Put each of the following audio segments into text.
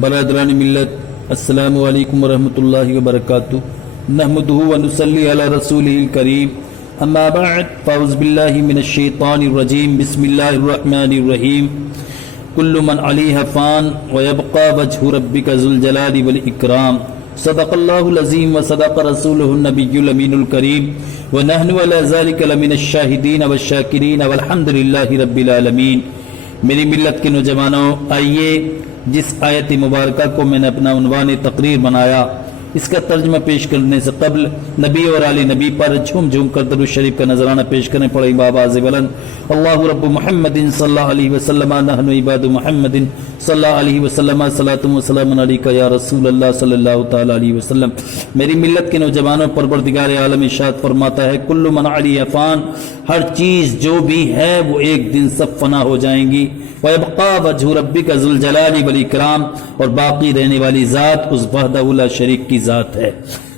برادران ملت، السلام علیکم ورحمۃ اللہ وبرکاتہ۔ نحمدہ ونصلی علی رسولہ الکریم، اما بعد فاعوذ باللہ من الشیطان الرجیم، بسم اللہ الرحمن الرحیم۔ کل من علیہا فان ویبقى وجہ ربک ذو الجلال والاکرام۔ صدق اللہ العظیم وصدق رسولہ النبی الامین الکریم، ونحن علی ذلک لمن الشاہدین والشاکرین والحمد للہ رب العالمین۔ میری ملت کے نوجوانوں، آئیے جس آیت مبارکہ کو میں نے اپنا عنوان تقریر بنایا، اس کا ترجمہ پیش کرنے سے قبل نبی اور آل نبی پر جھوم جھوم کر درود شریف کا نذرانہ پیش کریں۔ پڑھیں بآواز بلند، اللہ رب محمد صلی اللہ علیہ وسلم، نحن عباد محمد صلی اللہ علیہ وسلم، صلاۃ و سلام علیک یا رسول اللہ صلی اللہ تعالی علیہ وسلم۔ میری ملت کے نوجوانوں، پروردگار عالم ارشاد فرماتا ہے، کل من علیہ فان، ہر چیز جو بھی ہے وہ ایک دن سب فنا ہو جائیں گی۔ وَيَبْقَى وَجْهُ رَبِّكَ ذُو الْجَلَالِ وَالْإِكْرَامِ، اور باقی رہنے والی ذات اس وحدہ لا شریک کی ذات ہے۔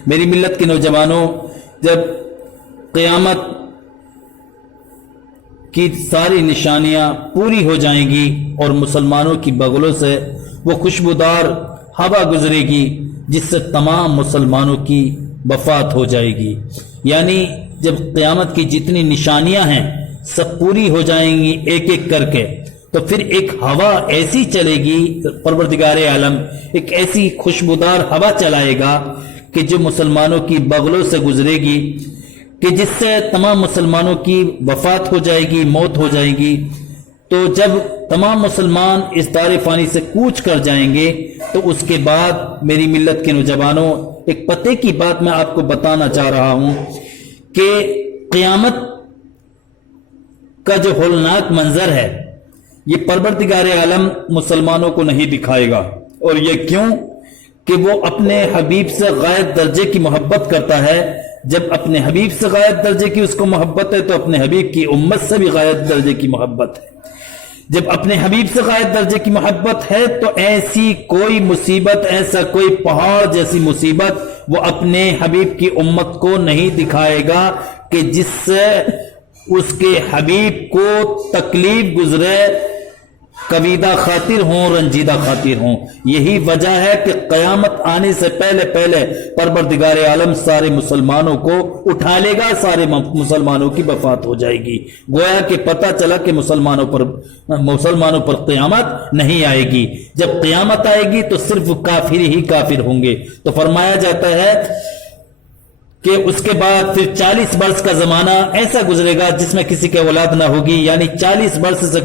میری ملت کے نوجوانوں، جب قیامت کی ساری نشانیاں پوری ہو جائیں گی اور مسلمانوں کی بغلوں سے وہ خوشبودار ہوا گزرے گی جس سے تمام مسلمانوں کی وفات ہو جائے گی، یعنی جب قیامت کی جتنی نشانیاں ہیں سب پوری ہو جائیں گی ایک ایک کر کے، تو پھر ایک ہوا ایسی چلے گی، پروردگار عالم ایک ایسی خوشبودار ہوا چلائے گا کہ جو مسلمانوں کی بغلوں سے گزرے گی، کہ جس سے تمام مسلمانوں کی وفات ہو جائے گی، موت ہو جائے گی۔ تو جب تمام مسلمان اس دار فانی سے کوچ کر جائیں گے تو اس کے بعد میری ملت کے نوجوانوں، ایک پتے کی بات میں آپ کو بتانا چاہ رہا ہوں کہ قیامت کا جو ہولناک منظر ہے یہ پروردگار عالم مسلمانوں کو نہیں دکھائے گا، اور یہ کیوں؟ کہ وہ اپنے حبیب سے غائب درجے کی محبت کرتا ہے۔ جب اپنے حبیب سے غائب درجے کی اس کو محبت ہے تو اپنے حبیب کی امت سے بھی غائب درجے کی محبت ہے۔ جب اپنے حبیب سے غائب درجے کی محبت ہے تو ایسی کوئی مصیبت، ایسا کوئی پہاڑ جیسی مصیبت وہ اپنے حبیب کی امت کو نہیں دکھائے گا کہ جس سے اس کے حبیب کو تکلیف گزرے، کبیدہ خاطر ہوں، رنجیدہ خاطر ہوں۔ یہی وجہ ہے کہ قیامت آنے سے پہلے پہلے پروردگار عالم سارے مسلمانوں کو اٹھا لے گا، سارے مسلمانوں کی وفات ہو جائے گی، گویا کہ پتہ چلا کہ مسلمانوں پر قیامت نہیں آئے گی۔ جب قیامت آئے گی تو صرف کافر ہی کافر ہوں گے۔ تو فرمایا جاتا ہے کہ اس کے بعد پھر 40 برس کا زمانہ ایسا گزرے گا جس میں کسی کے اولاد نہ ہوگی، یعنی 40 برس سے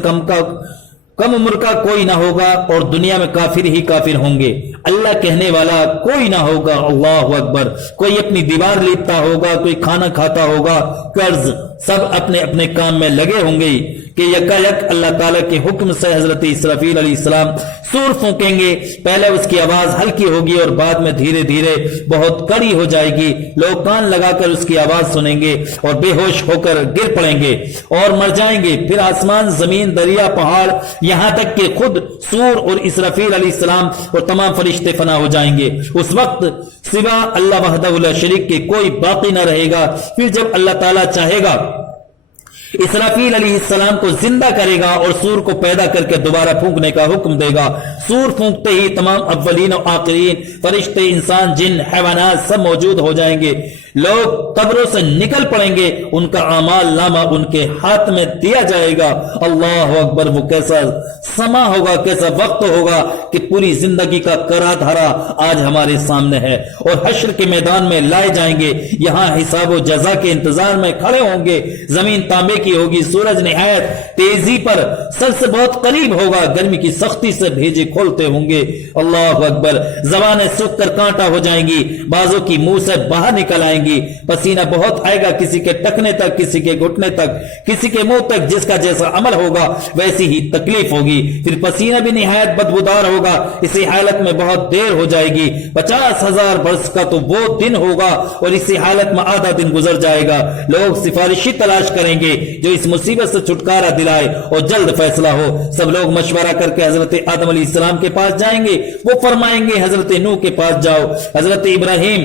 کم عمر کا کوئی نہ ہوگا، اور دنیا میں کافر ہی کافر ہوں گے۔ اللہ کہنے والا کوئی نہ ہوگا، اللہ اکبر۔ کوئی اپنی دیوار لیپتا ہوگا، کوئی کھانا کھاتا ہوگا، قرض، سب اپنے اپنے کام میں لگے ہوں گے کہ یکایک اللہ تعالیٰ کے حکم سے حضرت اسرافیل علیہ السلام سور پھونکیں گے۔ پہلے اس کی آواز ہلکی ہوگی اور بعد میں دھیرے دھیرے بہت کڑی ہو جائے گی، لوگ کان لگا کر اس کی آواز سنیں گے اور بے ہوش ہو کر گر پڑیں گے اور مر جائیں گے۔ پھر آسمان، زمین، دریا، پہاڑ، یہاں تک کہ خود سور اور اسرافیل علیہ السلام اور تمام فرشتے فنا ہو جائیں گے۔ اس وقت سوا اللہ وحدہ لا شریک کے کوئی باقی نہ رہے گا۔ پھر جب اللہ تعالیٰ چاہے گا اسرافیل علیہ السلام کو زندہ کرے گا اور سور کو پیدا کر کے دوبارہ پھونکنے کا حکم دے گا۔ سور پھونکتے ہی تمام اولین و آخرین، فرشتے، انسان، جن، حیوانات سب موجود ہو جائیں گے۔ لوگ قبروں سے نکل پڑیں گے، ان کا اعمال نامہ ان کے ہاتھ میں دیا جائے گا۔ اللہ اکبر! وہ کیسا سما ہوگا، کیسا وقت ہوگا کہ پوری زندگی کا کرا دھرا آج ہمارے سامنے ہے، اور حشر کے میدان میں لائے جائیں گے۔ یہاں حساب و جزا کے انتظار میں کھڑے ہوں گے۔ زمین تانبے کی ہوگی، سورج نہایت تیزی پر سر سے بہت قریب ہوگا، گرمی کی سختی سے بھیجے کھولتے ہوں گے۔ اللہ اکبر! زبانیں سوکھ کر کانٹا ہو جائیں گی، بازوں کی منہ سے باہر نکل آئیں گی، پسینہ بہت آئے گا، کسی کے ٹکنے تک، کسی کے گھٹنے تک، کسی کے منہ تک، جس کا جیسا عمل ہوگا ویسی ہی تکلیف ہوگی۔ پھر پسینہ بھی نہایت بدبودار ہوگا، اسی حالت میں بہت دیر ہو جائے گی۔ 50,000 برس کا تو وہ دن ہوگا اور اسی حالت میں آدھا دن گزر جائے گا۔ لوگ سفارشی تلاش کریں گے جو اس مصیبت سے چھٹکارا دلائے اور جلد فیصلہ ہو۔ سب لوگ مشورہ کر کے حضرت آدم علیہ السلام کے پاس جائیں گے، وہ فرمائیں گے حضرت نوح کے پاس جاؤ، حضرت ابراہیم